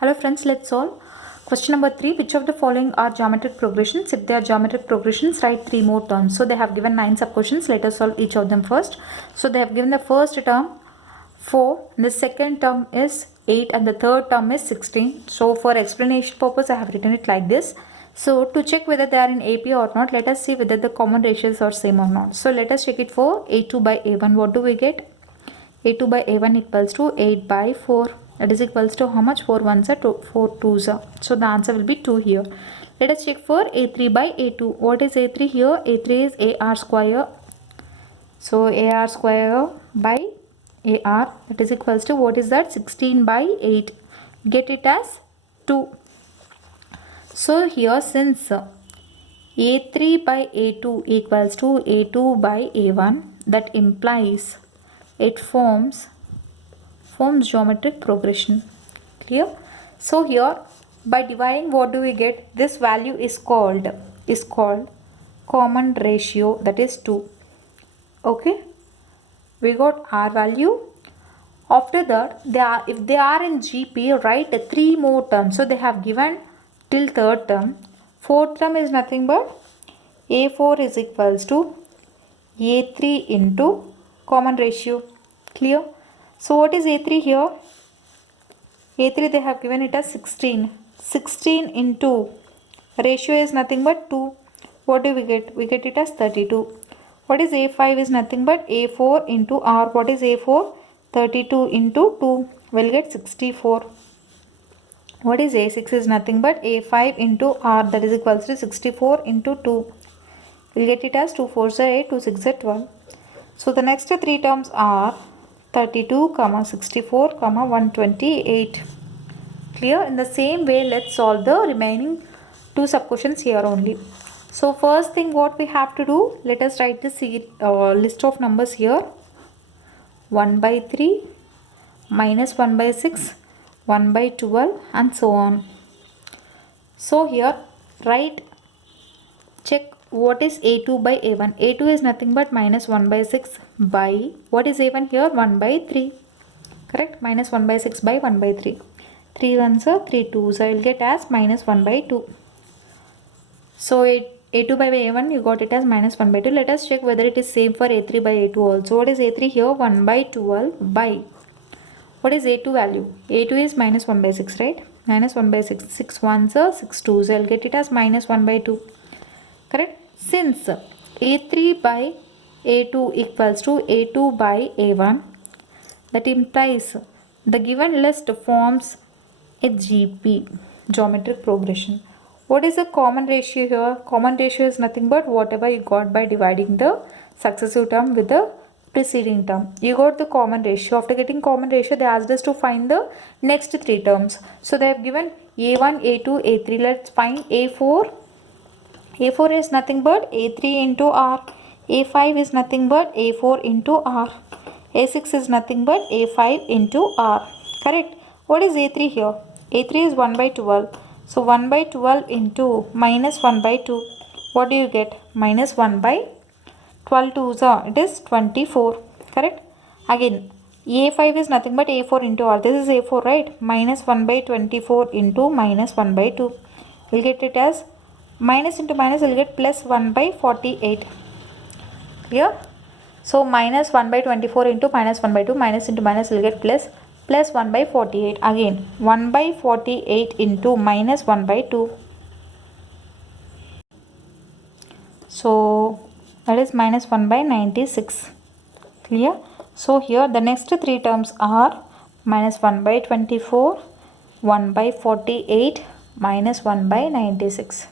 Hello friends, let's solve question number 3. Which of the following are geometric progressions? If they are geometric progressions, write 3 more terms. So they have given 9 sub questions. Let us solve each of them first. So they have given the first term 4, the second term is 8 and the third term is 16. So for explanation purpose I have written it like this. So to check whether they are in AP or not, let us see whether the common ratios are same or not. So let us check it for A2 by A1. What do we get? A2 by A1 equals to 8 by 4. That is equals to how much? 4 ones are 4 twos are. So the answer will be 2 here. Let us check for A3 by A2. What is A3 here? A3 is AR square. So AR square by AR, that is equals to what is that? 16 by 8. Get it as 2. So here since A3 by A2 equals to A2 by A1, that implies it forms geometric progression. Clear? So here by dividing, what do we get? This value is called common ratio, that is 2. Okay, we got R value. After that, if they are in GP, write 3 more terms. So they have given till third term. Fourth term is nothing but A4 is equals to A3 into common ratio. Clear? So what is A3 here? A3 they have given it as 16. 16 into ratio is nothing but 2. What do we get? We get it as 32. What is A5 is nothing but A4 into R. What is A4? 32 into 2 will get 64. What is A6 is nothing but A5 into R, that is equals to 64 into 2. We'll get it as 2 4s are 8, 2 6 are 12. So the next 3 terms are 32, 64, 128. Clear? In the same way, let's solve the remaining 2 sub questions here only. So first thing what we have to do, let us write the list of numbers here. 1 by 3, minus 1 by 6, 1 by 12 and so on. So here write, check what is A2 by A1. A2 is nothing but minus 1 by 6 by, what is A1 here? 1 by 3. Correct? Minus 1 by 6 by 1 by 3. 3 ones are 3 twos. I will get as minus 1 by 2. So A2 by A1 you got it as minus 1 by 2. Let us check whether it is same for A3 by A2 also. What is A3 here? 1 by 12 by, what is A2 value? A2 is minus 1 by 6, right? Minus 1 by 6. 6 ones are 6 twos. I will get it as minus 1 by 2. Correct? Since A3 by A2 equals to A2 by A1, that implies the given list forms a GP, geometric progression. What is the common ratio here? Common ratio is nothing but whatever you got by dividing the successive term with the preceding term. You got the common ratio. After getting common ratio, they asked us to find the next 3 terms. So they have given A1, A2, A3. Let's find A4. A4 is nothing but A3 into R. A5 is nothing but A4 into R. A6 is nothing but A5 into R. Correct? What is A3 here? A3 is 1 by 12. So 1 by 12 into minus 1 by 2. What do you get? Minus 1 by 12 twos are, it is 24. Correct? Again, A5 is nothing but A4 into R. This is A4, right? Minus 1 by 24 into minus 1 by 2. We'll get it as minus into minus, will get plus 1 by 48. Clear? So minus 1 by 24 into minus 1 by 2, minus into minus will get plus 1 by 48. Again 1 by 48 into minus 1 by 2. So that is minus 1 by 96. Clear? So here the next 3 terms are minus 1 by 24, 1 by 48, minus 1 by 96.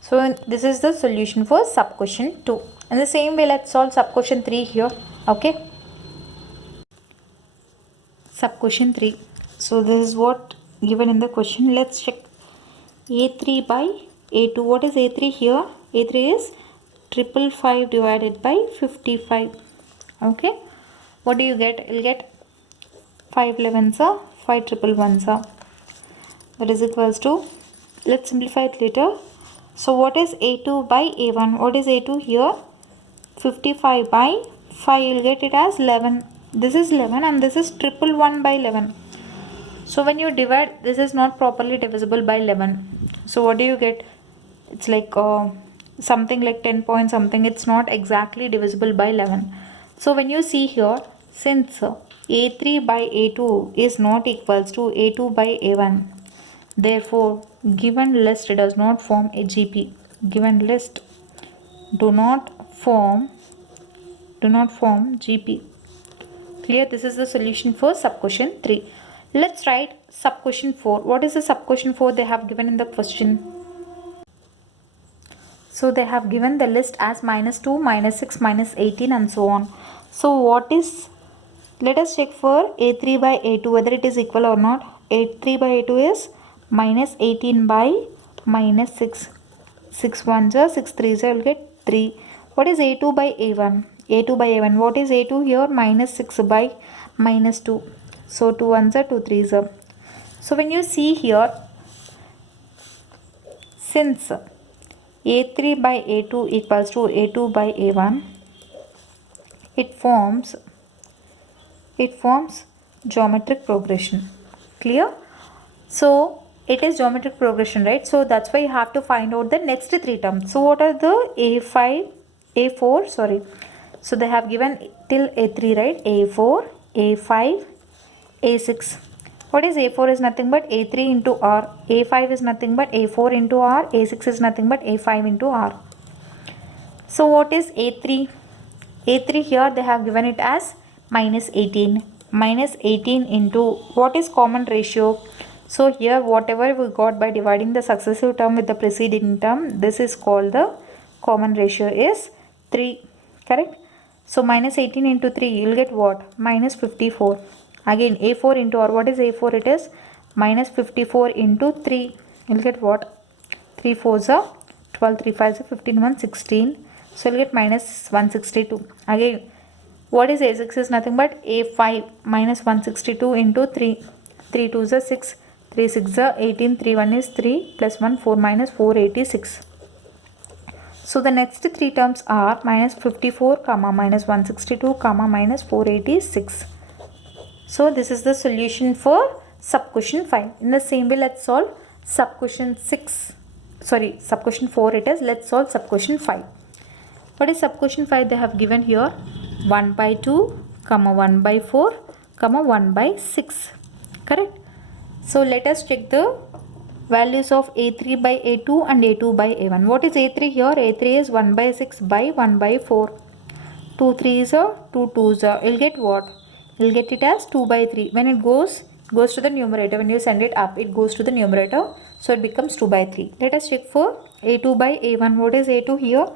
So this is the solution for sub question 2. In the same way, let's solve sub question 3 here. Okay. Sub question 3. So this is what given in the question. Let's check A3 by A2. What is A3 here? A3 is 555 divided by 55. Okay. What do you get? You'll get 5 11s are 5 111s are. That is equals to, let's simplify it later. So what is A2 by A1? What is A2 here? 55 by 5. You will get it as 11. This is 11 and this is 111 by 11. So when you divide, this is not properly divisible by 11. So what do you get? It's like something like 10 point something. It's not exactly divisible by 11. So when you see here, since a3 by a2 is not equals to a2 by a1, therefore given list does not form a GP. Given list do not form GP. Clear? This is the solution for sub question 3. Let's write sub question 4. What is the sub question 4 they have given in the question? So they have given the list as -2, -6, -18 and so on. So what is, let us check for a3 by a2 whether it is equal or not. a3 by a2 is -18 by -6. 6 1s are 6 3s will get 3. What is a2 by a1? a2 by a1, what is a2 here? -6 by -2. So 2 1s are 2 3s are. So when you see here, since a3 by a2 equals to a2 by a1, it forms geometric progression. Clear? So it is geometric progression, right? So that's why you have to find out the next three terms. So what are the a4, sorry. So they have given till a3, right? a4, a5, a6. What is a4 is nothing but a3 into r, a5 is nothing but a4 into r, a6 is nothing but a5 into r. So what is a3? a3 here they have given it as -18. -18 into, what is common ratio? So here whatever we got by dividing the successive term with the preceding term, this is called the common ratio is 3. Correct? So -18 into 3, you'll get what? -54. Again a4 into r, what is a4? It is -54 into 3. You'll get what? 3 4s are 12, 3 5s are 15, 1 16. So you'll get -162. Again, what is a6 is nothing but a5 -162 into 3. 3 2s are 6, 3 6s are 18, 3 1 is 3 plus 1 4 -486. So the next three terms are -54, -162, -486. So this is the solution for sub question 5. In the same way, let's solve sub question 6. Sorry, sub question 4 it is. Let's solve sub question 5. What is sub question 5? They have given here 1 by 2, 1 by 4, 1 by 6. Correct? So let us check the values of a3 by a2 and a2 by a1. What is a3 here? a3 is 1 by 6 by 1 by 4. 2 3s are 2 2s are. You'll get what? You'll get it as 2 by 3. When it goes to the numerator, when you send it up, it goes to the numerator. So it becomes 2 by 3. Let us check for a2 by a1. What is a2 here?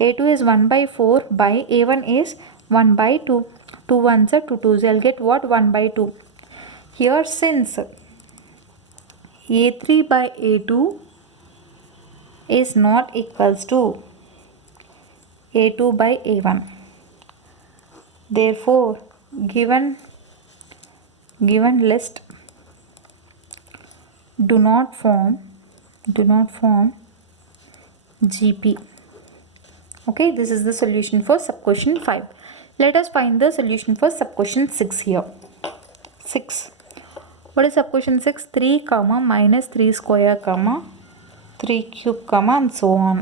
a2 is 1 by 4 by a1 is 1 by 2. 2 1s are 2 2s. I'll get what? 1 by 2. Here since a3 by a2 is not equals to a2 by a1, therefore given list do not form GP. Okay, this is the solution for sub question 5. Let us find the solution for sub question 6 here. 6. What is sub question 6? 3 comma -3 square comma 3 cube comma and so on.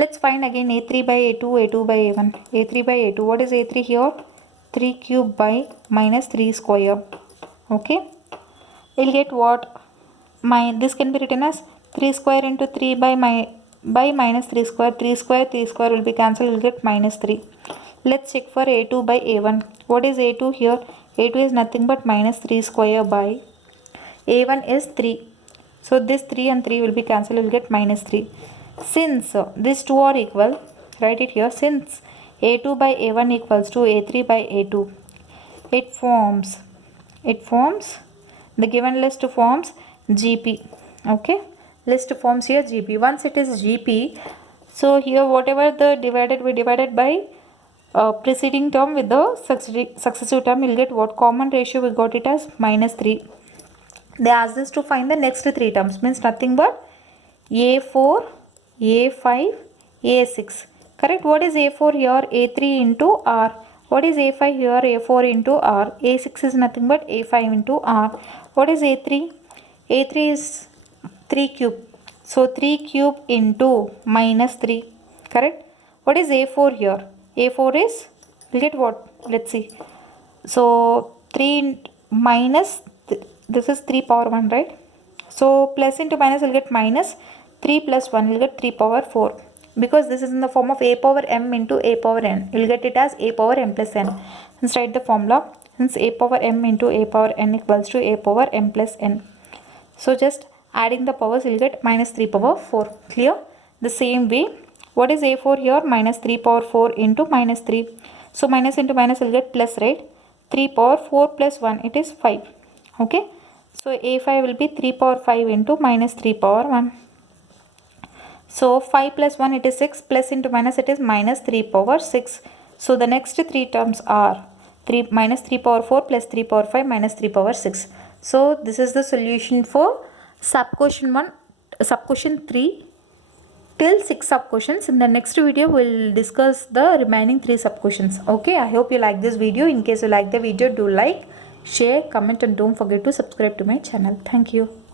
Let's find again a3 by a2, a2 by a1. a3 by a2, what is a3 here? 3 cube by -3 square. Okay, we'll get what? This can be written as 3 square into 3 by -3 square. 3 square will be cancelled. We'll get -3. Let's check for a2 by a1. What is a2 here? a2 is nothing but -3 square by a1 is 3. So this 3 and 3 will be cancelled. We'll get -3. Since these two are equal, write it here. Since a2 by a1 equals to a3 by a2, it forms the given list forms GP. Okay, list forms here GP. Once it is GP, so here whatever the divided, we divided by preceding term with the successive term, you'll get what? Common ratio, we got it as -3. They asked us to find the next three terms, means nothing but a4, a5, a6. Correct? What is a4 here? a3 into r. What is A5 here? A4 into R. A6 is nothing but A5 into R. What is A3? A3 is 3 cube. So 3 cube into minus 3. Correct? What is A4 here? A4 is, we'll get what? Let's see. So 3 minus, this is 3 power 1, right? So plus into minus will get minus, 3 plus 1 will get 3 power 4. Because this is in the form of a power m into a power n. You will get it as a power m plus n. Hence write the formula. Hence a power m into a power n equals to a power m plus n. So just adding the powers you will get minus 3 power 4. Clear? The same way, what is a4 here? Minus 3 power 4 into minus 3. So minus into minus will get plus, right? 3 power 4 plus 1, it is 5. Okay? So a5 will be 3 power 5 into minus 3 power 1. So 5 plus 1 it is 6, plus into minus it is minus 3 power 6. So the next three terms are 3 minus 3 power 4 plus 3 power 5 minus 3 power 6. So this is the solution for sub question 1, sub question 3 till 6 sub questions. In the next video we will discuss the remaining 3 sub questions. Okay, I hope you like this video. In case you like the video, do like, share, comment and don't forget to subscribe to my channel. Thank you.